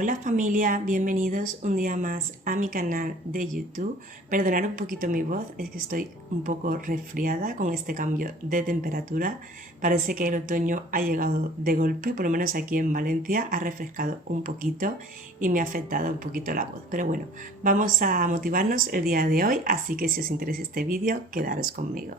Hola familia, bienvenidos un día más a mi canal de YouTube. Perdonad un poquito mi voz, es que estoy un poco resfriada con este cambio de temperatura. Parece que el otoño ha llegado de golpe, por lo menos aquí en Valencia, ha refrescado un poquito y me ha afectado un poquito la voz. Pero bueno, vamos a motivarnos el día de hoy, así que si os interesa este vídeo, quedaros conmigo.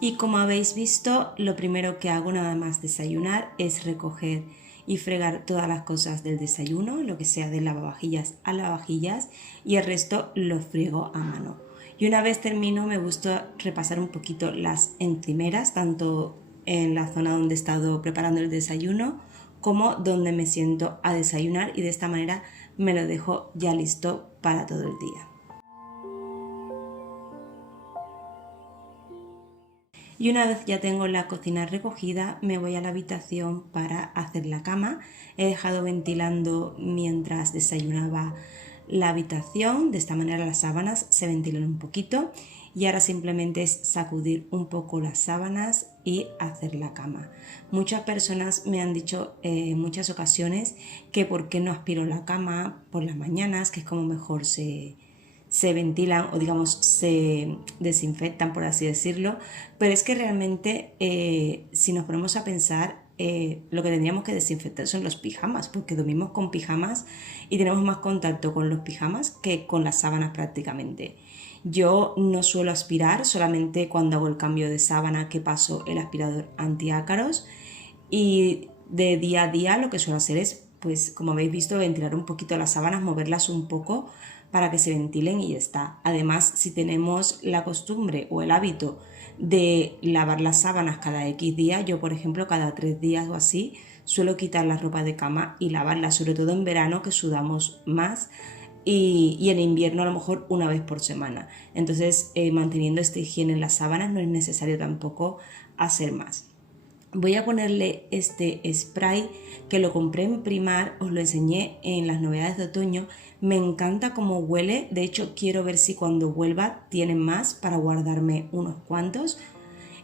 Y como habéis visto, lo primero que hago nada más desayunar es recoger y fregar todas las cosas del desayuno, lo que sea de lavavajillas a lavavajillas, y el resto lo friego a mano. Y una vez termino me gusta repasar un poquito las encimeras, tanto en la zona donde he estado preparando el desayuno como donde me siento a desayunar, y de esta manera me lo dejo ya listo para todo el día. Y una vez ya tengo la cocina recogida, me voy a la habitación para hacer la cama. He dejado ventilando mientras desayunaba la habitación, de esta manera las sábanas se ventilan un poquito, y ahora simplemente es sacudir un poco las sábanas y hacer la cama. Muchas personas me han dicho en muchas ocasiones que por qué no aspiro la cama por las mañanas, que es como mejor se ventilan o digamos se desinfectan, por así decirlo, pero es que realmente si nos ponemos a pensar, lo que tendríamos que desinfectar son los pijamas, porque dormimos con pijamas y tenemos más contacto con los pijamas que con las sábanas prácticamente. Yo no suelo aspirar, solamente cuando hago el cambio de sábana que paso el aspirador antiácaros, y de día a día lo que suelo hacer es, pues como habéis visto, ventilar un poquito las sábanas, moverlas un poco para que se ventilen y ya está. Además, si tenemos la costumbre o el hábito de lavar las sábanas cada X días, yo por ejemplo cada 3 días o así suelo quitar la ropa de cama y lavarla, sobre todo en verano que sudamos más, y en invierno a lo mejor una vez por semana. Entonces, manteniendo esta higiene en las sábanas no es necesario tampoco hacer más. Voy a ponerle este spray que lo compré en Primar, os lo enseñé en las novedades de otoño. Me encanta cómo huele, de hecho quiero ver si cuando vuelva tienen más para guardarme unos cuantos.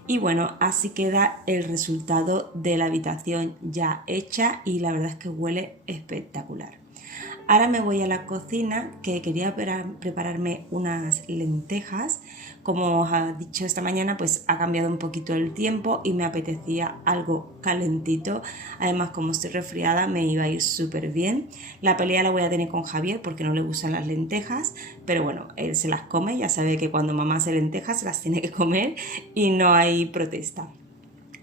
Y bueno, así queda el resultado de la habitación ya hecha, y la verdad es que huele espectacular. Ahora me voy a la cocina, que quería prepararme unas lentejas. Como os he dicho esta mañana, pues ha cambiado un poquito el tiempo y me apetecía algo calentito. Además, como estoy resfriada, me iba a ir súper bien. La pelea la voy a tener con Javier porque no le gustan las lentejas, pero bueno, él se las come. Ya sabe que cuando mamá hace lentejas se las tiene que comer y no hay protesta.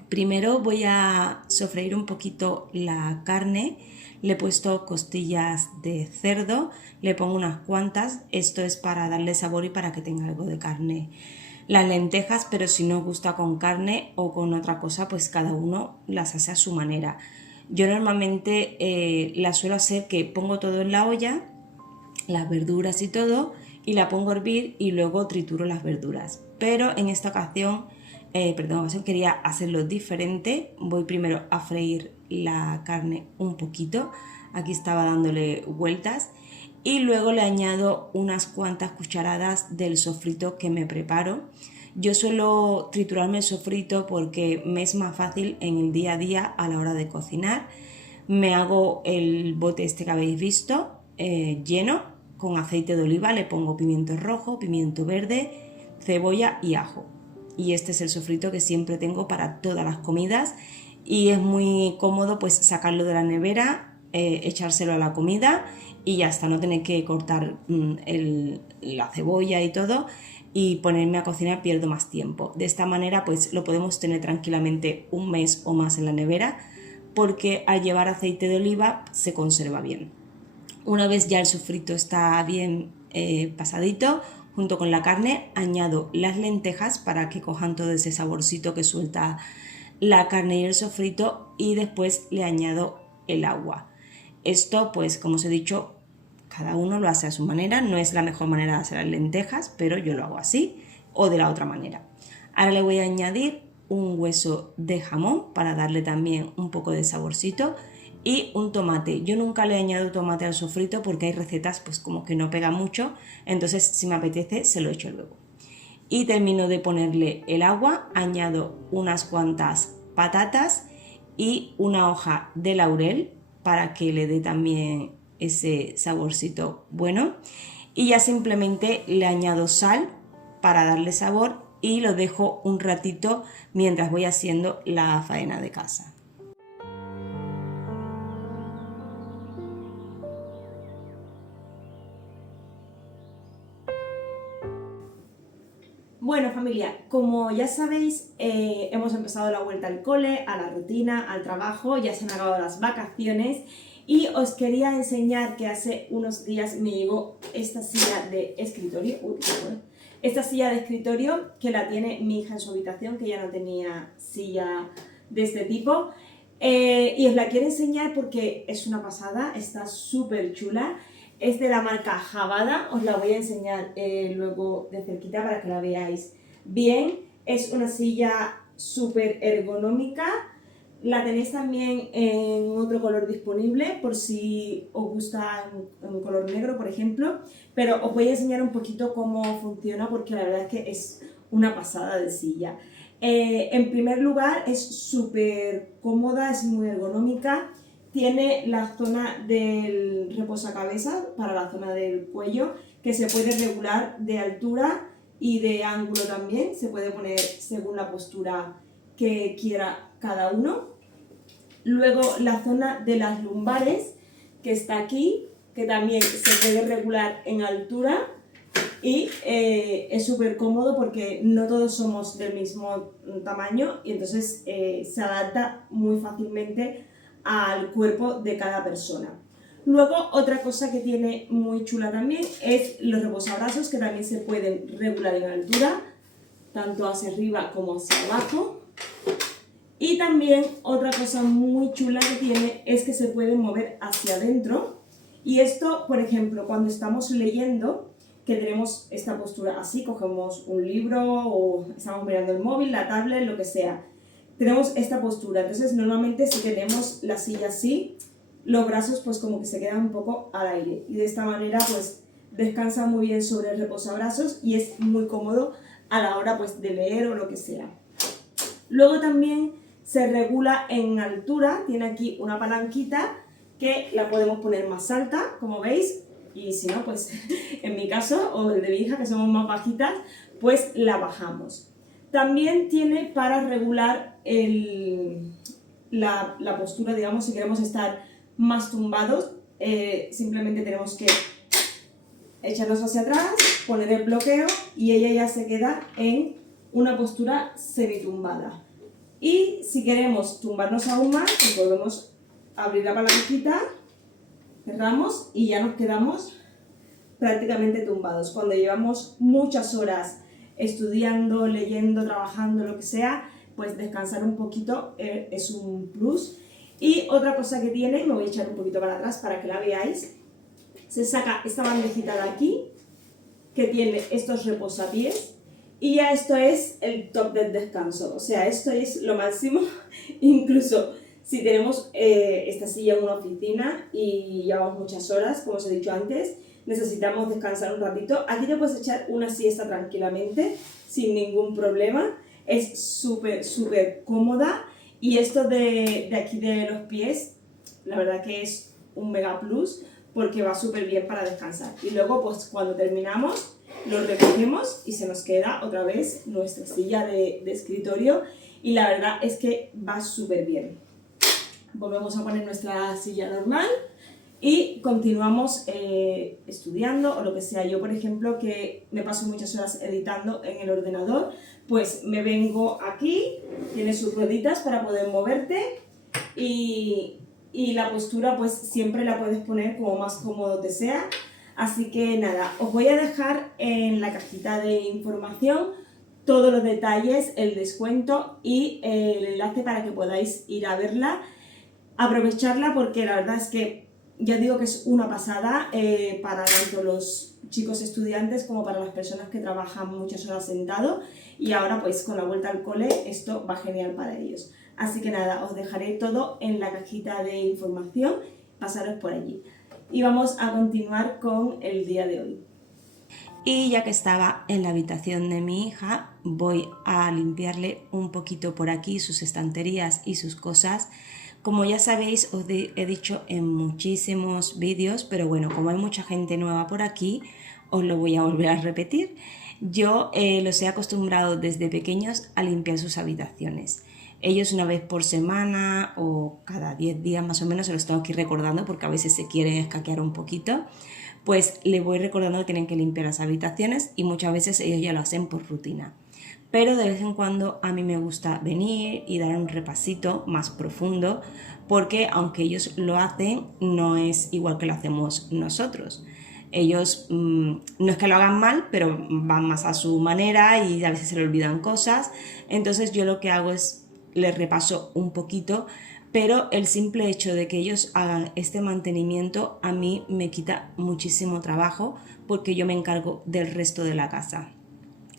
Primero voy a sofreír un poquito la carne. Le he puesto costillas de cerdo, le pongo unas cuantas, esto es para darle sabor y para que tenga algo de carne. Las lentejas, pero si no os gusta con carne o con otra cosa, pues cada uno las hace a su manera. Yo normalmente las suelo hacer que pongo todo en la olla, las verduras y todo, y la pongo a hervir y luego trituro las verduras. Pero en esta ocasión, quería hacerlo diferente. Voy primero a freír la carne un poquito, aquí estaba dándole vueltas, y luego le añado unas cuantas cucharadas del sofrito que me preparo. Yo suelo triturarme el sofrito porque me es más fácil en el día a día a la hora de cocinar. Me hago el bote este que habéis visto lleno con aceite de oliva, le pongo pimiento rojo, pimiento verde, cebolla y ajo. Y este es el sofrito que siempre tengo para todas las comidas, y es muy cómodo pues sacarlo de la nevera, echárselo a la comida y ya está, no tener que cortar la cebolla y todo y ponerme a cocinar, pierdo más tiempo. De esta manera pues lo podemos tener tranquilamente un mes o más en la nevera, porque al llevar aceite de oliva se conserva bien. Una vez ya el sofrito está bien pasadito, junto con la carne añado las lentejas para que cojan todo ese saborcito que suelta la carne y el sofrito, y después le añado el agua. Esto, pues como os he dicho, cada uno lo hace a su manera, no es la mejor manera de hacer las lentejas, pero yo lo hago así o de la otra manera. Ahora le voy a añadir un hueso de jamón para darle también un poco de saborcito y un tomate. Yo nunca le añado tomate al sofrito porque hay recetas pues como que no pega mucho, entonces si me apetece se lo echo luego. Y termino de ponerle el agua, añado unas cuantas patatas y una hoja de laurel para que le dé también ese saborcito bueno, y ya simplemente le añado sal para darle sabor y lo dejo un ratito mientras voy haciendo la faena de casa. Bueno, familia, como ya sabéis, hemos empezado la vuelta al cole, a la rutina, al trabajo, ya se han acabado las vacaciones y os quería enseñar que hace unos días me llegó esta silla de escritorio, esta silla de escritorio que la tiene mi hija en su habitación, que ya no tenía silla de este tipo, y os la quiero enseñar porque es una pasada, está súper chula. Es de la marca Javada, os la voy a enseñar luego de cerquita para que la veáis bien. Es una silla súper ergonómica, la tenéis también en otro color disponible por si os gusta en color negro, por ejemplo, pero os voy a enseñar un poquito cómo funciona porque la verdad es que es una pasada de silla. En primer lugar, es súper cómoda, es muy ergonómica. Tiene la zona del reposacabezas para la zona del cuello, que se puede regular de altura y de ángulo también. Se puede poner según la postura que quiera cada uno. Luego la zona de las lumbares, que está aquí, que también se puede regular en altura. Y es súper cómodo porque no todos somos del mismo tamaño y entonces se adapta muy fácilmente al cuerpo de cada persona. Luego, otra cosa que tiene muy chula también es los reposabrazos, que también se pueden regular en altura, tanto hacia arriba como hacia abajo. Y también otra cosa muy chula que tiene es que se pueden mover hacia adentro. Y esto, por ejemplo, cuando estamos leyendo, que tenemos esta postura así, cogemos un libro o estamos mirando el móvil, la tablet, lo que sea, tenemos esta postura. Entonces normalmente si tenemos la silla así, los brazos pues como que se quedan un poco al aire y de esta manera pues descansa muy bien sobre el reposabrazos y es muy cómodo a la hora pues de leer o lo que sea. Luego también se regula en altura, tiene aquí una palanquita que la podemos poner más alta, como veis, y si no, pues en mi caso, o el de mi hija, que somos más bajitas, pues la bajamos. También tiene para regular la postura, digamos, si queremos estar más tumbados, simplemente tenemos que echarnos hacia atrás, poner el bloqueo y ella ya se queda en una postura semitumbada. Y si queremos tumbarnos aún más, pues volvemos a abrir la palanquita, cerramos y ya nos quedamos prácticamente tumbados. Cuando llevamos muchas horas estudiando, leyendo, trabajando, lo que sea, pues descansar un poquito es un plus. Y otra cosa que tiene, me voy a echar un poquito para atrás para que la veáis, se saca esta bandejita de aquí, que tiene estos reposapiés, y ya esto es el top del descanso, o sea, esto es lo máximo. Incluso si tenemos esta silla en una oficina y llevamos muchas horas, como os he dicho antes, necesitamos descansar un ratito, aquí te puedes echar una siesta tranquilamente, sin ningún problema, es súper cómoda. Y esto de aquí de los pies, la verdad que es un mega plus, porque va súper bien para descansar. Y luego, pues cuando terminamos, lo recogemos y se nos queda otra vez nuestra silla de escritorio. Y la verdad es que va súper bien. Volvemos a poner nuestra silla normal y continuamos estudiando o lo que sea. Yo, por ejemplo, que me paso muchas horas editando en el ordenador, pues me vengo aquí, tiene sus rueditas para poder moverte y y la postura pues siempre la puedes poner como más cómodo te sea. Así que nada, os voy a dejar en la cajita de información todos los detalles, el descuento y el enlace para que podáis ir a verla, aprovecharla, porque la verdad es que ya digo que es una pasada para tanto los chicos estudiantes como para las personas que trabajan muchas horas sentado, y ahora pues con la vuelta al cole esto va genial para ellos. Así que nada, os dejaré todo en la cajita de información, pasaros por allí. Y vamos a continuar con el día de hoy. Y ya que estaba en la habitación de mi hija, voy a limpiarle un poquito por aquí sus estanterías y sus cosas. Como ya sabéis, os he dicho en muchísimos vídeos, pero bueno, como hay mucha gente nueva por aquí, os lo voy a volver a repetir. Yo los he acostumbrado desde pequeños a limpiar sus habitaciones. Ellos una vez por semana o cada 10 días más o menos se los tengo que ir recordando, porque a veces se quieren escaquear un poquito. Pues les voy recordando que tienen que limpiar las habitaciones, y muchas veces ellos ya lo hacen por rutina. Pero de vez en cuando a mí me gusta venir y dar un repasito más profundo, porque aunque ellos lo hacen, no es igual que lo hacemos nosotros. Ellos no es que lo hagan mal, pero van más a su manera y a veces se le olvidan cosas. Entonces yo lo que hago es les repaso un poquito, pero el simple hecho de que ellos hagan este mantenimiento a mí me quita muchísimo trabajo, porque yo me encargo del resto de la casa.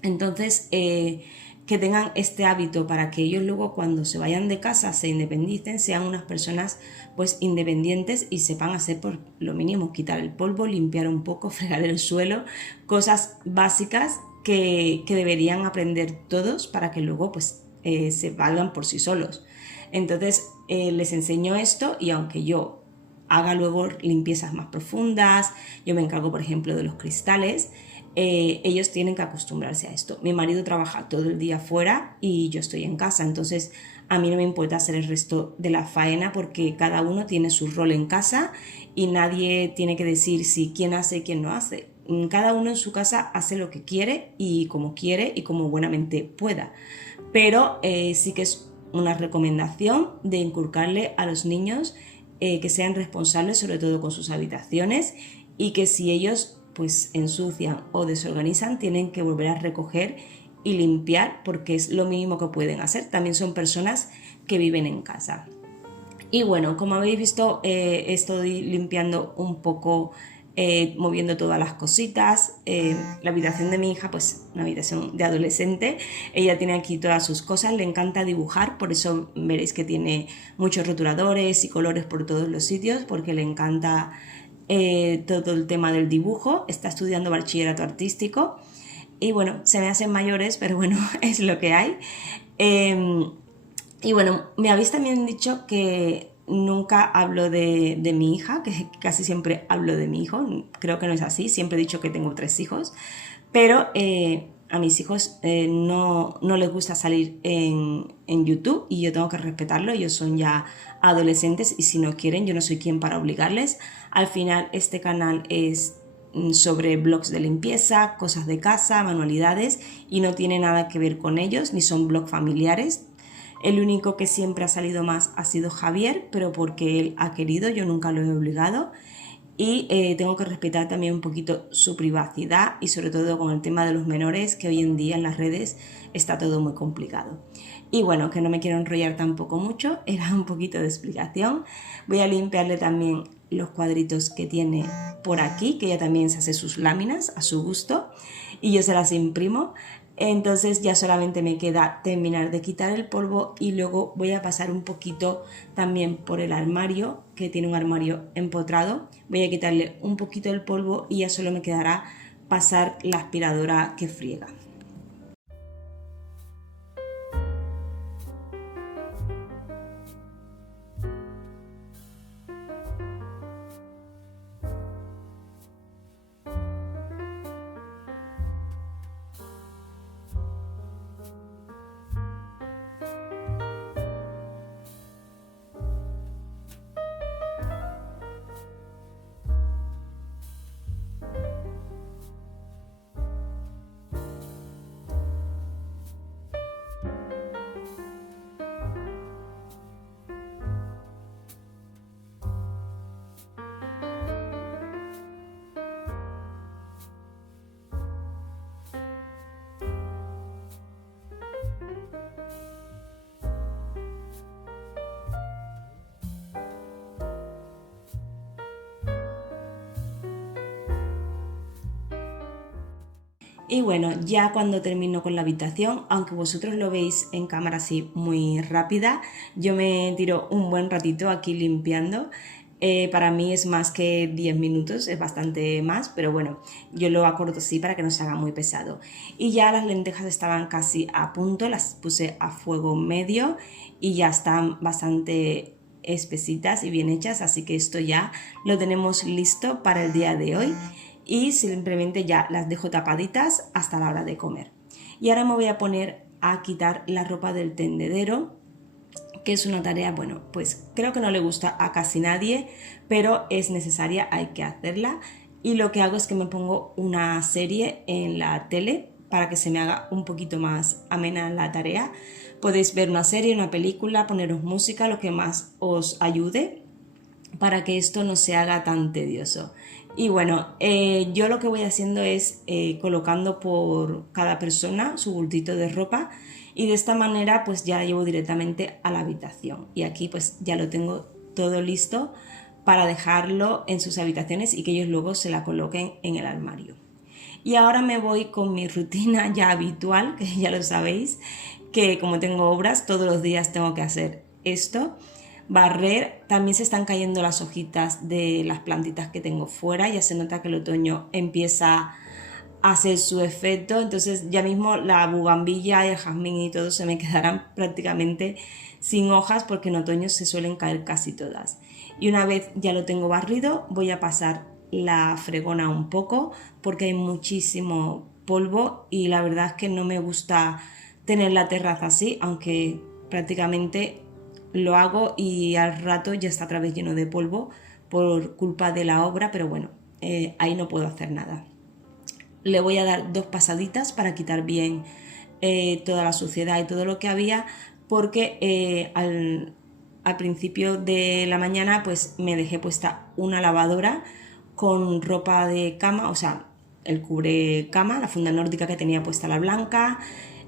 Entonces, que tengan este hábito para que ellos luego cuando se vayan de casa se independicen, sean unas personas pues independientes y sepan hacer por lo mínimo quitar el polvo, limpiar un poco, fregar el suelo, cosas básicas que deberían aprender todos para que luego pues se valgan por sí solos. Entonces les enseño esto, y aunque yo haga luego limpiezas más profundas, yo me encargo por ejemplo de los cristales, ellos tienen que acostumbrarse a esto. Mi marido trabaja todo el día fuera y yo estoy en casa, entonces a mí no me importa hacer el resto de la faena, porque cada uno tiene su rol en casa y nadie tiene que decir si quién hace y quién no hace. Cada uno en su casa hace lo que quiere y como buenamente pueda. Pero sí que es una recomendación de inculcarle a los niños que sean responsables sobre todo con sus habitaciones, y que si ellos pues ensucian o desorganizan tienen que volver a recoger y limpiar, porque es lo mínimo que pueden hacer. También son personas que viven en casa. Y bueno, como habéis visto, estoy limpiando un poco, moviendo todas las cositas. La habitación de mi hija, pues una habitación de adolescente, ella tiene aquí todas sus cosas, le encanta dibujar, por eso veréis que tiene muchos rotuladores y colores por todos los sitios, porque le encanta todo el tema del dibujo. Está estudiando bachillerato artístico y bueno, se me hacen mayores, pero bueno, es lo que hay. Y bueno, me habéis también dicho que nunca hablo de mi hija, que casi siempre hablo de mi hijo. Creo que no es así, siempre he dicho que tengo 3 hijos, pero a mis hijos no les gusta salir en YouTube, y yo tengo que respetarlo. Ellos son ya adolescentes y si no quieren, yo no soy quien para obligarles. Al final este canal es sobre blogs de limpieza, cosas de casa, manualidades, y no tiene nada que ver con ellos, ni son blogs familiares. El único que siempre ha salido más ha sido Javier, pero porque él ha querido, yo nunca lo he obligado. Y tengo que respetar también un poquito su privacidad, y sobre todo con el tema de los menores, que hoy en día en las redes está todo muy complicado. Y bueno, que no me quiero enrollar tampoco mucho, era un poquito de explicación. Voy a limpiarle también los cuadritos que tiene por aquí, que ella también se hace sus láminas a su gusto y yo se las imprimo. Entonces ya solamente me queda terminar de quitar el polvo, y luego voy a pasar un poquito también por el armario, que tiene un armario empotrado. Voy a quitarle un poquito el polvo y ya solo me quedará pasar la aspiradora que friega. Y bueno, ya cuando termino con la habitación, aunque vosotros lo veis en cámara así muy rápida, yo me tiro un buen ratito aquí limpiando. Para mí es más que 10 minutos, es bastante más, pero bueno, yo lo acorto así para que no se haga muy pesado. Y ya las lentejas estaban casi a punto, las puse a fuego medio y ya están bastante espesitas y bien hechas, así que esto ya lo tenemos listo para el día de hoy y simplemente ya las dejo tapaditas hasta la hora de comer. Y ahora me voy a poner a quitar la ropa del tendedero, que es una tarea, bueno, pues creo que no le gusta a casi nadie, pero es necesaria, hay que hacerla. Y lo que hago es que me pongo una serie en la tele para que se me haga un poquito más amena la tarea. Podéis ver una serie, una película, poneros música, lo que más os ayude para que esto no se haga tan tedioso. Y bueno, yo lo que voy haciendo es colocando por cada persona su bultito de ropa y de esta manera pues ya llevo directamente a la habitación y aquí pues ya lo tengo todo listo para dejarlo en sus habitaciones y que ellos luego se la coloquen en el armario. Y ahora me voy con mi rutina ya habitual, que ya lo sabéis, que como tengo obras todos los días tengo que hacer esto. Barrer, también se están cayendo las hojitas de las plantitas que tengo fuera, ya se nota que el otoño empieza a hacer su efecto, entonces ya mismo la bugambilla y el jazmín y todo se me quedarán prácticamente sin hojas porque en otoño se suelen caer casi todas. Y una vez ya lo tengo barrido, voy a pasar la fregona un poco porque hay muchísimo polvo y la verdad es que no me gusta tener la terraza así, aunque prácticamente lo hago y al rato ya está otra vez lleno de polvo por culpa de la obra, pero bueno, ahí no puedo hacer nada. Le voy a dar 2 pasaditas para quitar bien toda la suciedad y todo lo que había, porque al principio de la mañana pues me dejé puesta una lavadora con ropa de cama, o sea, el cubre cama, la funda nórdica que tenía puesta la blanca,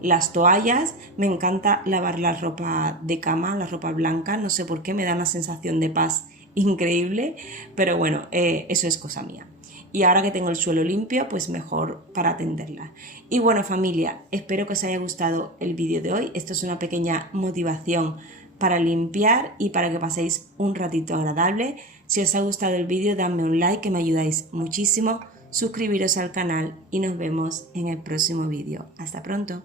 las toallas. Me encanta lavar la ropa de cama, la ropa blanca, no sé por qué, me da una sensación de paz increíble, pero bueno, eso es cosa mía. Y ahora que tengo el suelo limpio, pues mejor para tenderla. Y bueno, familia, espero que os haya gustado el vídeo de hoy. Esto es una pequeña motivación para limpiar y para que paséis un ratito agradable. Si os ha gustado el vídeo, dadme un like que me ayudáis muchísimo. Suscribiros al canal y nos vemos en el próximo vídeo. Hasta pronto.